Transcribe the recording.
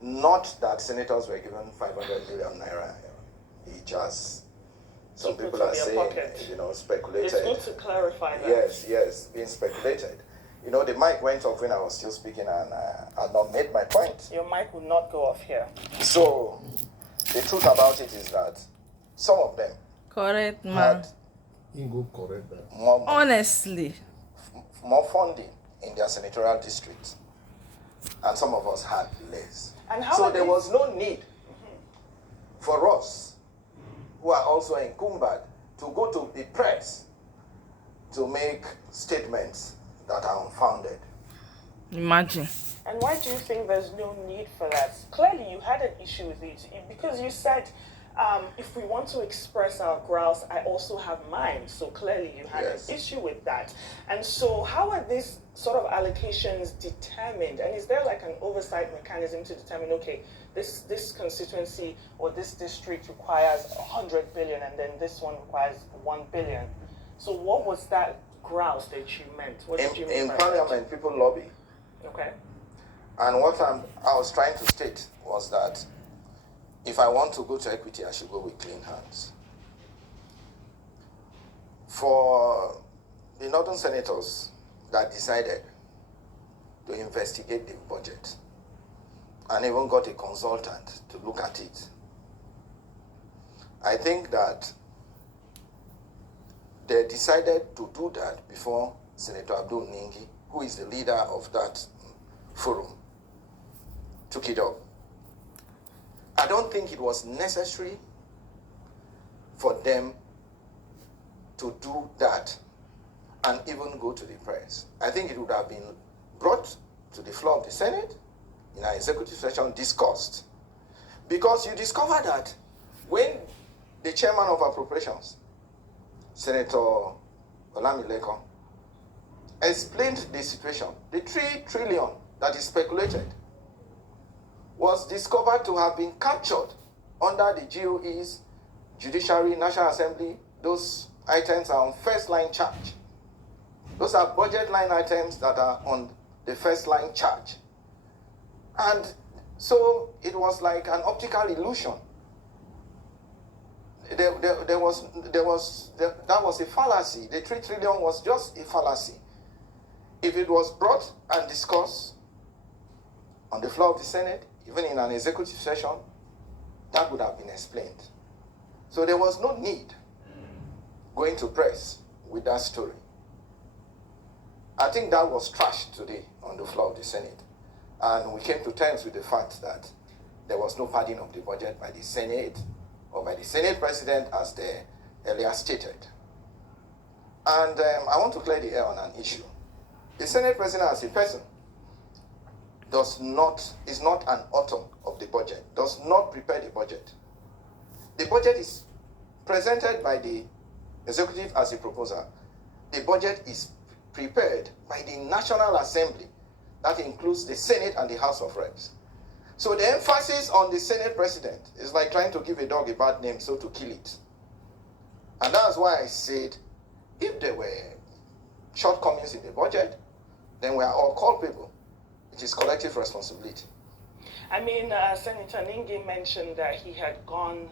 Not that senators were given 500 million naira each, as some people are saying, speculated. It's good to clarify that. Yes, being speculated. The mic went off when I was still speaking, and I had not made my point. Your mic would not go off here. So, the truth about it is that some of them correct, man. Honestly, more funding in their senatorial districts, and some of us had less. And how so there was no need for us, who are also encumbered, to go to the press to make statements that are unfounded. Imagine. And why do you think there's no need for that? Clearly, you had an issue with it because you said, if we want to express our grouse, I also have mine. So clearly, you had an issue with that. And so, how are these sort of allocations determined? And is there like an oversight mechanism to determine, okay, this constituency or this district requires 100 billion, and then this one requires 1 billion? So, what was that grouse that you meant? What did you mean in by Parliament, people lobby. Okay. And what I was trying to state was that if I want to go to equity, I should go with clean hands. For the northern senators that decided to investigate the budget and even got a consultant to look at it, I think that they decided to do that before Senator Abdul Ningi, who is the leader of that forum, took it up. I don't think it was necessary for them to do that and even go to the press. I think it would have been brought to the floor of the Senate in our executive session, discussed. Because you discover that when the chairman of appropriations, Senator Olamileko, explained the situation, the 3 trillion that is speculated was discovered to have been captured under the GOE's Judiciary, National Assembly. Those items are on first line charge. Those are budget line items that are on the first line charge. And so it was like an optical illusion. That was a fallacy. The 3 trillion was just a fallacy. If it was brought and discussed on the floor of the Senate, even in an executive session, that would have been explained. So there was no need going to press with that story. I think that was trashed today on the floor of the Senate. And we came to terms with the fact that there was no padding of the budget by the Senate or by the Senate President, as they earlier stated. And I want to clear the air on an issue. The Senate President, as a person, is not an author of the budget, does not prepare the budget. The budget is presented by the executive as a proposal. The budget is prepared by the National Assembly. That includes the Senate and the House of Reps. So the emphasis on the Senate President is like trying to give a dog a bad name, so to kill it. And that's why I said, if there were shortcomings in the budget, then we are all culpable. It is collective responsibility. I mean, Senator Ningi mentioned that he had gone